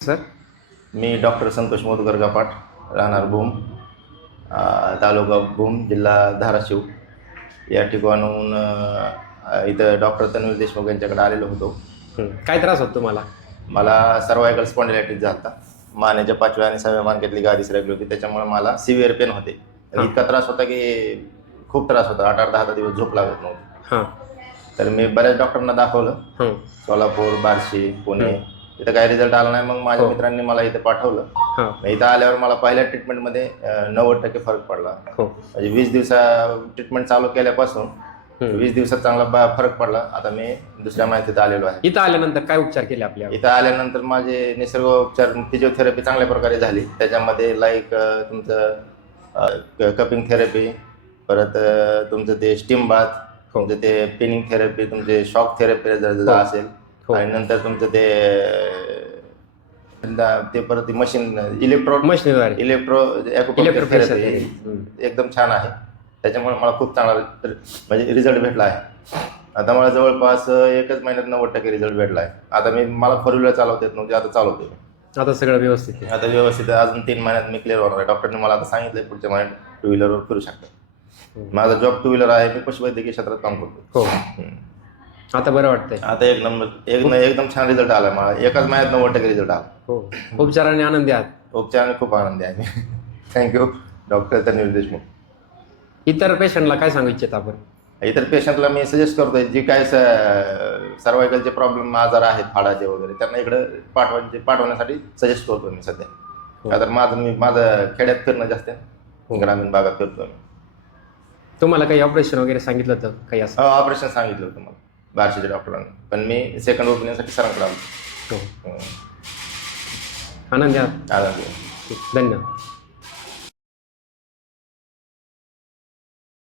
Sir? मी doctor Santosh Modakar गपाट राहणार भूम तालुका भूम जिल्हा धाराशिव. या ठिकाणून इथं डॉक्टर तन्वीर देशमुख यांच्याकडे आलेलो होतो. काय त्रास होतो तुम्हाला? मला सर्वायकल स्पॉन्डिलायटिस झाला मानेच्या पाचव्या आणि सहाव्या मानकेतली गादी सरकली होती त्याच्यामुळे मला सिव्हिअर पेन होते. इतका त्रास होता की खूप त्रास होता. आठ आठ दहा दिवस झोप लागत नव्हती. तर मी बऱ्याच डॉक्टरांना दाखवलं. सोलापूर बार्शी पुणे इथं काही रिझल्ट आला नाही. मग माझ्या हो. मित्रांनी मला इथं पाठवलं. हां. मग इथं आल्यावर मला पहिल्या ट्रीटमेंटमध्ये नव्वद टक्के फरक पडला. हो. म्हणजे वीस दिवसा ट्रीटमेंट चालू केल्यापासून हं. वीस दिवसात चांगला ब- फरक पडला. आता मी दुसऱ्या माहितीत आलेलो आहे. इथं आल्यानंतर काय उपचार केले आपल्यावर इथं आल्यानंतर माझे निसर्गोपचार फिजिओथेरपी चांगल्या प्रकारे झाली. त्याच्यामध्ये लाईक तुमचं कपिंग थेरपी परत अं, तुमचं ते स्टीम बाथ तुमचं ते पिनिंग थेरपी तुमचे शॉक थेरपी जर जर हो. असेल. हो. आणि नंतर तुमचं ते ते परत मशीन इलेक्ट्रो मशिनरीद्वारे इलेक्ट्रो एकदम छान आहे. त्याच्यामुळे मला खूप चांगला रि- म्हणजे रिझल्ट भेटला आहे. आता मला जवळपास एकच महिन्यात नव्वद टक्के रिझल्ट भेटला आहे. आता मी मला फोर व्हीलर चालवता येत नव्हती आता चालवते मी. आता सगळं व्यवस्थित आहे. आता व्यवस्थित आहे. अजून तीन महिन्यात मी क्लिअर होणार आहे. डॉक्टरने मला आता सांगितलं पुढच्या महिन्यात टू व्हीलरवर फिरू शकतो. माझा जॉब टू व्हीलर आहे. मी पशुवैद्यकीय क्षेत्रात काम करतो हो. हम्म. आता बरं वाटतंय. आता एक नंबर एक न- एकदम छान रिझल्ट आला मला. एकाच महिन्यात नव्वद टक्के रिझल्ट आला. हो. उपचाराने आनंदी आहात. उपचाराने खूप आनंदी आहे मी. Thank you doctor Tanveer Deshmukh. इतर पेशंटला काय सांगू इच्छित आपण? इतर पेशंटला मी सजेस्ट करतोय जी काय सर्वायकलचे प्रॉब्लेम आजार आहेत हाडाचे वगैरे त्यांना इकडे पाठवायचे पाठवण्यासाठी सजेस्ट करतो मी सध्या. हो. का तर माझं मी माझं खेड्यात फिरणं जास्त आहे. ग्रामीण भागात फिरतो मी. तुम्हाला काही ऑपरेशन वगैरे सांगितलं होतं? काही असं? ऑपरेशन सांगितलं होतं मला. बार्शीच्या डॉक्टरांनी. पण मी सेकंड ओपिनियनसाठी सरांकडे आलो. हो. हं. आनंदी आहात आनंदी. धन्यवाद.